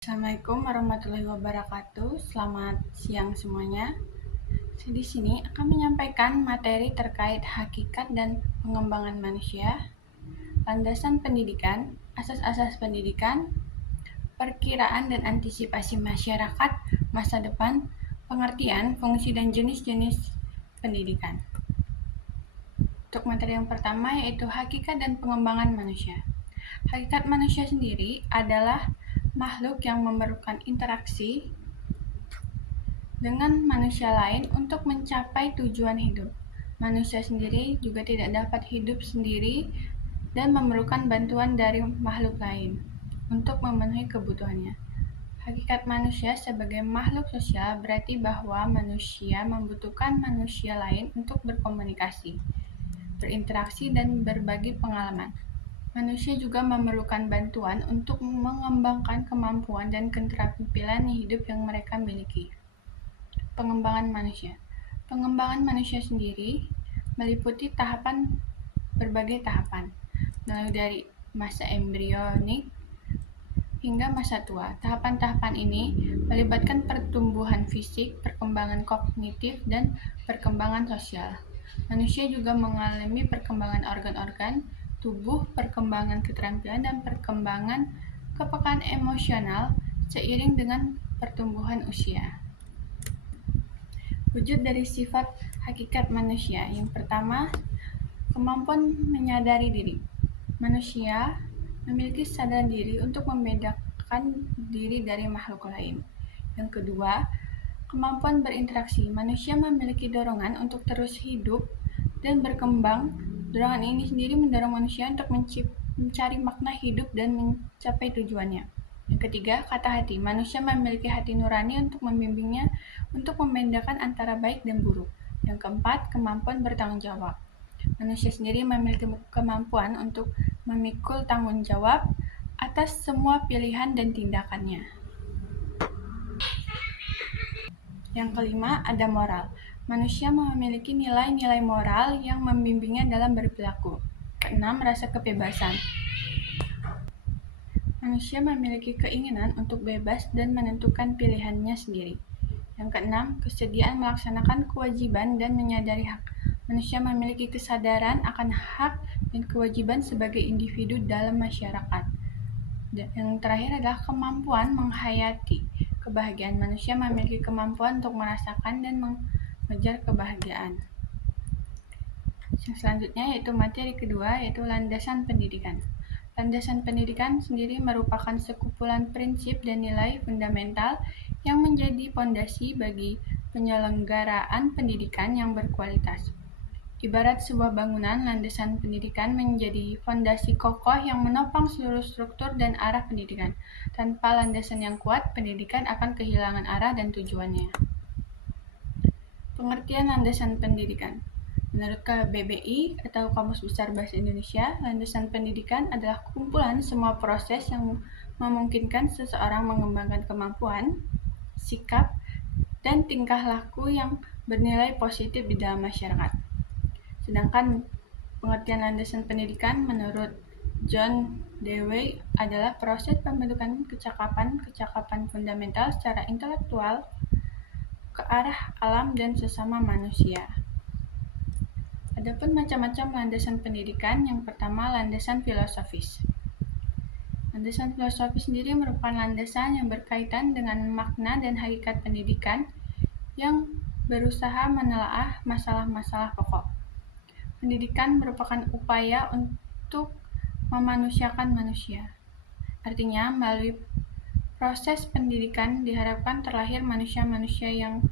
Assalamualaikum warahmatullahi wabarakatuh. Selamat siang semuanya. Di sini akan menyampaikan materi terkait hakikat dan pengembangan manusia, landasan pendidikan, asas-asas pendidikan, perkiraan dan antisipasi masyarakat masa depan, pengertian, fungsi dan jenis-jenis pendidikan. Untuk materi yang pertama yaitu hakikat dan pengembangan manusia. Hakikat manusia sendiri adalah makhluk yang memerlukan interaksi dengan manusia lain untuk mencapai tujuan hidup. Manusia sendiri juga tidak dapat hidup sendiri dan memerlukan bantuan dari makhluk lain untuk memenuhi kebutuhannya. Hakikat manusia sebagai makhluk sosial berarti bahwa manusia membutuhkan manusia lain untuk berkomunikasi, berinteraksi, dan berbagi pengalaman. Manusia juga memerlukan bantuan untuk mengembangkan kemampuan dan keterampilan hidup yang mereka miliki. Pengembangan manusia. Pengembangan manusia sendiri meliputi berbagai tahapan, mulai dari masa embrionik hingga masa tua. Tahapan-tahapan ini melibatkan pertumbuhan fisik, perkembangan kognitif, dan perkembangan sosial. Manusia juga mengalami perkembangan organ-organ tubuh, perkembangan keterampilan, dan perkembangan kepekaan emosional seiring dengan pertumbuhan usia. Wujud dari sifat hakikat manusia. Yang pertama, kemampuan menyadari diri. Manusia memiliki kesadaran diri untuk membedakan diri dari makhluk lain. Yang kedua, kemampuan berinteraksi. Manusia memiliki dorongan untuk terus hidup dan berkembang. Dorongan ini sendiri mendorong manusia untuk mencari makna hidup dan mencapai tujuannya. Yang ketiga, kata hati. Manusia memiliki hati nurani untuk membimbingnya untuk membedakan antara baik dan buruk. Yang keempat, kemampuan bertanggung jawab. Manusia sendiri memiliki kemampuan untuk memikul tanggung jawab atas semua pilihan dan tindakannya. Yang kelima, ada moral. Manusia memiliki nilai-nilai moral yang membimbingnya dalam berperilaku. Keenam, rasa kebebasan. Manusia memiliki keinginan untuk bebas dan menentukan pilihannya sendiri. Yang keenam, kesediaan melaksanakan kewajiban dan menyadari hak. Manusia memiliki kesadaran akan hak dan kewajiban sebagai individu dalam masyarakat. Dan yang terakhir adalah kemampuan menghayati kebahagiaan. Manusia memiliki kemampuan untuk merasakan dan mengejar kebahagiaan. Yang selanjutnya yaitu materi kedua, yaitu landasan pendidikan. Landasan pendidikan sendiri merupakan sekumpulan prinsip dan nilai fundamental yang menjadi fondasi bagi penyelenggaraan pendidikan yang berkualitas. Ibarat sebuah bangunan, landasan pendidikan menjadi fondasi kokoh yang menopang seluruh struktur dan arah pendidikan. Tanpa landasan yang kuat, pendidikan akan kehilangan arah dan tujuannya. Pengertian landasan pendidikan. Menurut KBBI atau Kamus Besar Bahasa Indonesia, landasan pendidikan adalah kumpulan semua proses yang memungkinkan seseorang mengembangkan kemampuan, sikap, dan tingkah laku yang bernilai positif di dalam masyarakat. Sedangkan pengertian landasan pendidikan menurut John Dewey adalah proses pembentukan kecakapan fundamental secara intelektual ke arah alam dan sesama manusia. Adapun macam-macam landasan pendidikan, yang pertama landasan filosofis. Landasan filosofis sendiri merupakan landasan yang berkaitan dengan makna dan hakikat pendidikan yang berusaha menelaah masalah-masalah pokok. Pendidikan merupakan upaya untuk memanusiakan manusia. Artinya, melalui proses pendidikan diharapkan terlahir manusia-manusia yang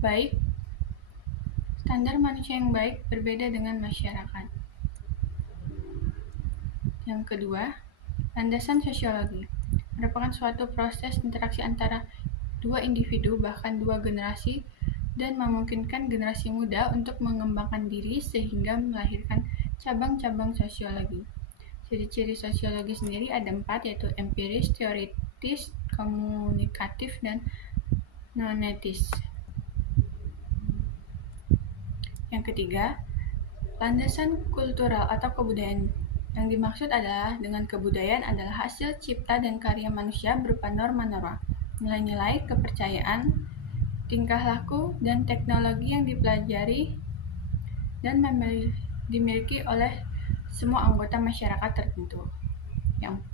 baik. Standar manusia yang baik berbeda dengan masyarakat. Yang kedua, landasan sosiologi merupakan suatu proses interaksi antara dua individu bahkan dua generasi dan memungkinkan generasi muda untuk mengembangkan diri sehingga melahirkan cabang-cabang sosiologi. Ciri-ciri sosiologi sendiri ada 4, yaitu empiris, teoritis, komunikatif, dan nonetis. Yang ketiga, landasan kultural atau kebudayaan. Yang dimaksud adalah dengan kebudayaan adalah hasil cipta dan karya manusia berupa norma-norma, nilai-nilai, kepercayaan, tingkah laku, dan teknologi yang dipelajari dan dimiliki oleh semua anggota masyarakat tertentu. Yang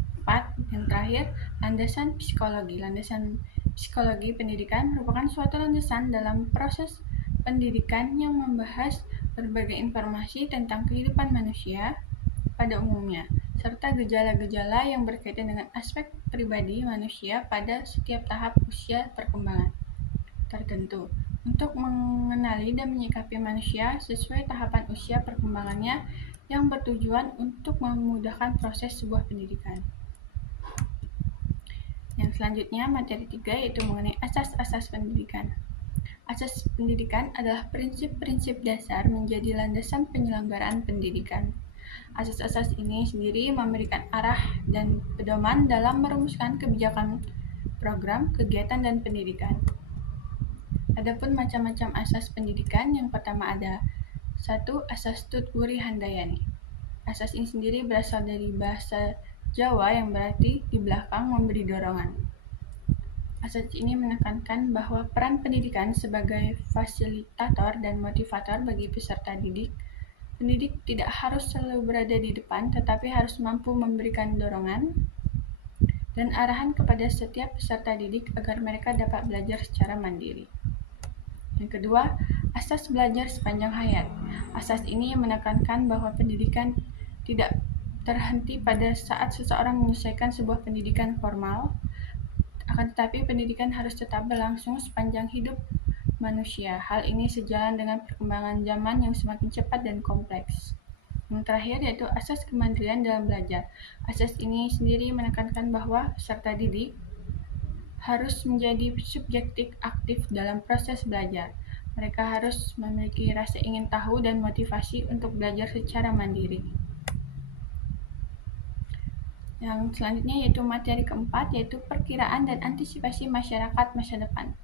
yang terakhir, landasan psikologi. Landasan psikologi pendidikan merupakan suatu landasan dalam proses pendidikan yang membahas berbagai informasi tentang kehidupan manusia pada umumnya, serta gejala-gejala yang berkaitan dengan aspek pribadi manusia pada setiap tahap usia perkembangan tertentu, untuk mengenali dan menyikapi manusia sesuai tahapan usia perkembangannya yang bertujuan untuk memudahkan proses sebuah pendidikan. Yang selanjutnya, materi 3 yaitu mengenai asas-asas pendidikan. Asas pendidikan adalah prinsip-prinsip dasar menjadi landasan penyelenggaraan pendidikan. Asas-asas ini sendiri memberikan arah dan pedoman dalam merumuskan kebijakan program, kegiatan, dan pendidikan. Adapun macam-macam asas pendidikan, yang pertama ada 1. Asas Tutwuri Handayani. Asas ini sendiri berasal dari bahasa Jawa yang berarti di belakang memberi dorongan. Asas ini menekankan bahwa peran pendidikan sebagai fasilitator dan motivator bagi peserta didik. Pendidik tidak harus selalu berada di depan, tetapi harus mampu memberikan dorongan dan arahan kepada setiap peserta didik agar mereka dapat belajar secara mandiri. Yang kedua, asas belajar sepanjang hayat. Asas ini menekankan bahwa pendidikan tidak terhenti pada saat seseorang menyelesaikan sebuah pendidikan formal, akan tetapi pendidikan harus tetap berlangsung sepanjang hidup manusia. Hal ini sejalan dengan perkembangan zaman yang semakin cepat dan kompleks. Yang terakhir yaitu asas kemandirian dalam belajar. Asas ini sendiri menekankan bahwa peserta didik harus menjadi subjektif aktif dalam proses belajar. Mereka harus memiliki rasa ingin tahu dan motivasi untuk belajar secara mandiri. Yang selanjutnya yaitu materi keempat, yaitu perkiraan dan antisipasi masyarakat masa depan.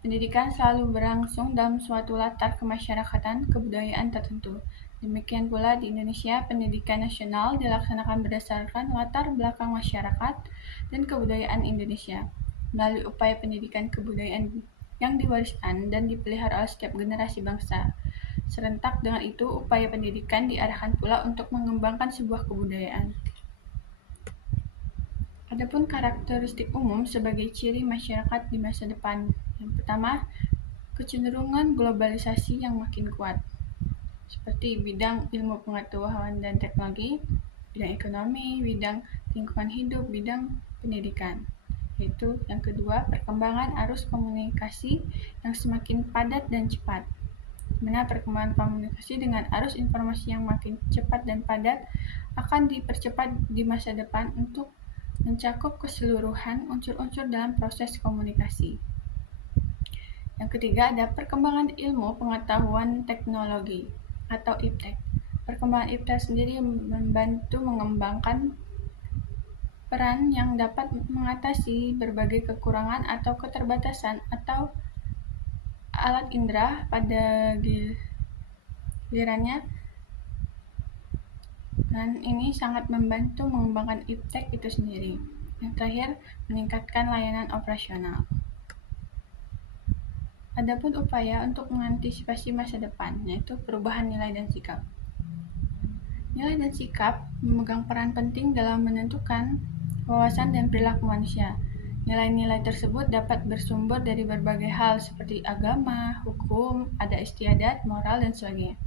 Pendidikan selalu berlangsung dalam suatu latar kemasyarakatan kebudayaan tertentu. Demikian pula di Indonesia, pendidikan nasional dilaksanakan berdasarkan latar belakang masyarakat dan kebudayaan Indonesia, melalui upaya pendidikan kebudayaan yang diwariskan dan dipelihara oleh setiap generasi bangsa. Serentak dengan itu, upaya pendidikan diarahkan pula untuk mengembangkan sebuah kebudayaan. Adapun karakteristik umum sebagai ciri masyarakat di masa depan. Yang pertama, kecenderungan globalisasi yang makin kuat, seperti bidang ilmu pengetahuan dan teknologi, bidang ekonomi, bidang lingkungan hidup, bidang pendidikan. Yaitu yang kedua, perkembangan arus komunikasi yang semakin padat dan cepat, di mana perkembangan komunikasi dengan arus informasi yang makin cepat dan padat akan dipercepat di masa depan untuk mencakup keseluruhan unsur-unsur dalam proses komunikasi. Yang ketiga ada perkembangan ilmu pengetahuan teknologi atau IPTEK. Perkembangan IPTEK sendiri membantu mengembangkan peran yang dapat mengatasi berbagai kekurangan atau keterbatasan atau alat indera pada gilirannya, dan ini sangat membantu mengembangkan IPTEK itu sendiri. Yang terakhir, meningkatkan layanan operasional. Adapun upaya untuk mengantisipasi masa depan, yaitu perubahan nilai dan sikap. Nilai dan sikap memegang peran penting dalam menentukan wawasan dan perilaku manusia. Nilai-nilai tersebut dapat bersumber dari berbagai hal seperti agama, hukum, adat istiadat, moral, dan sebagainya,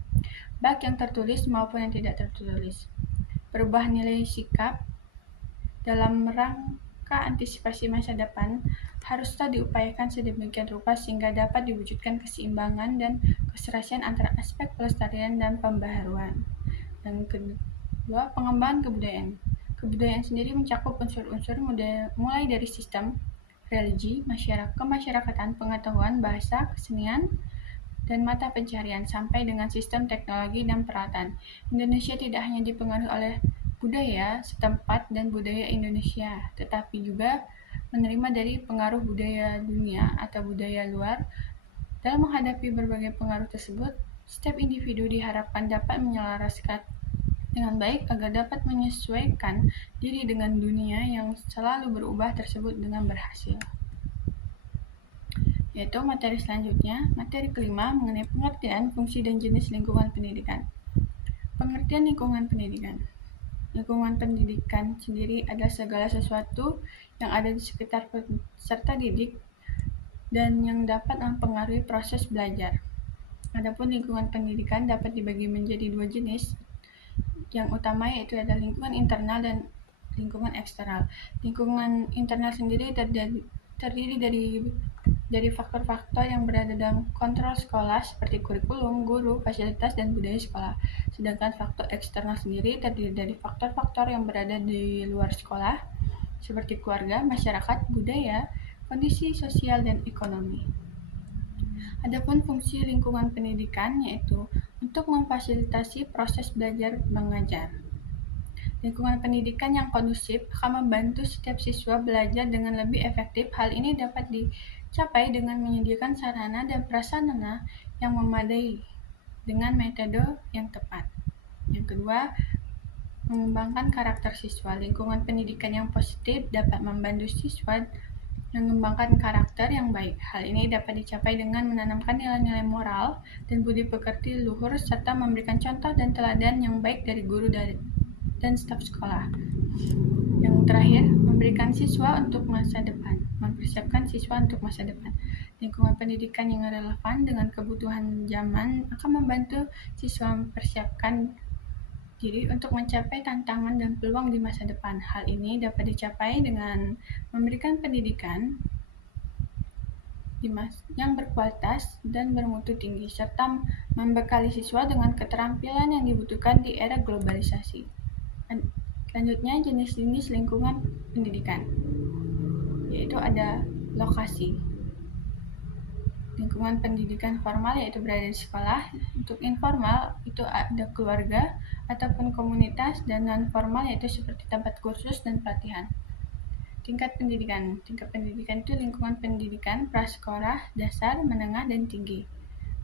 baik yang tertulis maupun yang tidak tertulis. Perubahan nilai sikap dalam rangka antisipasi masa depan haruslah diupayakan sedemikian rupa sehingga dapat diwujudkan keseimbangan dan keserasian antara aspek pelestarian dan pembaharuan. Dan kedua, pengembangan kebudayaan. Kebudayaan sendiri mencakup unsur-unsur mulai dari sistem, religi, kemasyarakatan, pengetahuan, bahasa, kesenian, dan mata pencarian, sampai dengan sistem teknologi dan peralatan. Indonesia tidak hanya dipengaruhi oleh budaya setempat dan budaya Indonesia, tetapi juga menerima dari pengaruh budaya dunia atau budaya luar. Dalam menghadapi berbagai pengaruh tersebut, setiap individu diharapkan dapat menyelaraskan dengan baik agar dapat menyesuaikan diri dengan dunia yang selalu berubah tersebut dengan berhasil. Yaitu materi selanjutnya, materi kelima mengenai pengertian, fungsi, dan jenis lingkungan pendidikan. Pengertian lingkungan pendidikan. Lingkungan pendidikan sendiri adalah segala sesuatu yang ada di sekitar peserta didik dan yang dapat mempengaruhi proses belajar. Adapun lingkungan pendidikan dapat dibagi menjadi dua jenis. Yang utama yaitu adalah lingkungan internal dan lingkungan eksternal. Lingkungan internal sendiri terdiri dari faktor-faktor yang berada dalam kontrol sekolah seperti kurikulum, guru, fasilitas, dan budaya sekolah. Sedangkan faktor eksternal sendiri terdiri dari faktor-faktor yang berada di luar sekolah seperti keluarga, masyarakat, budaya, kondisi sosial, dan ekonomi. Adapun fungsi lingkungan pendidikan yaitu untuk memfasilitasi proses belajar mengajar. Lingkungan pendidikan yang kondusif akan membantu setiap siswa belajar dengan lebih efektif. Hal ini dapat dicapai dengan menyediakan sarana dan prasarana yang memadai dengan metode yang tepat. Yang kedua, mengembangkan karakter siswa. Lingkungan pendidikan yang positif dapat membantu siswa mengembangkan karakter yang baik. Hal ini dapat dicapai dengan menanamkan nilai-nilai moral dan budi pekerti luhur serta memberikan contoh dan teladan yang baik dari guru dan staf sekolah. Yang terakhir, mempersiapkan siswa untuk masa depan. Lingkungan pendidikan yang relevan dengan kebutuhan zaman akan membantu siswa mempersiapkan diri untuk mencapai tantangan dan peluang di masa depan. Hal ini dapat dicapai dengan memberikan pendidikan yang berkualitas dan bermutu tinggi, serta membekali siswa dengan keterampilan yang dibutuhkan di era globalisasi. Selanjutnya, jenis-jenis lingkungan pendidikan, yaitu ada lokasi. Lingkungan pendidikan formal yaitu berada di sekolah. Untuk informal itu ada keluarga ataupun komunitas, dan non-formal yaitu seperti tempat kursus dan pelatihan. Tingkat pendidikan itu lingkungan pendidikan prasekolah, dasar, menengah, dan tinggi.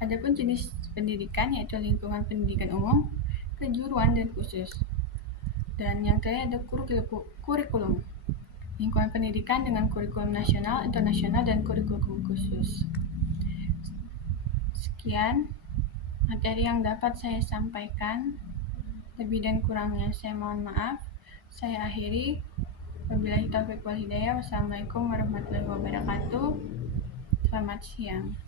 Adapun jenis pendidikan yaitu lingkungan pendidikan umum, kejuruan, dan khusus. Dan yang terakhir ada kurikulum. Lingkungan pendidikan dengan kurikulum nasional, internasional, dan kurikulum khusus. Sekian materi yang dapat saya sampaikan. Lebih dan kurangnya saya mohon maaf. Saya akhiri. Wabillahi taufiq wal hidayah. Wassalamualaikum warahmatullahi wabarakatuh. Selamat siang.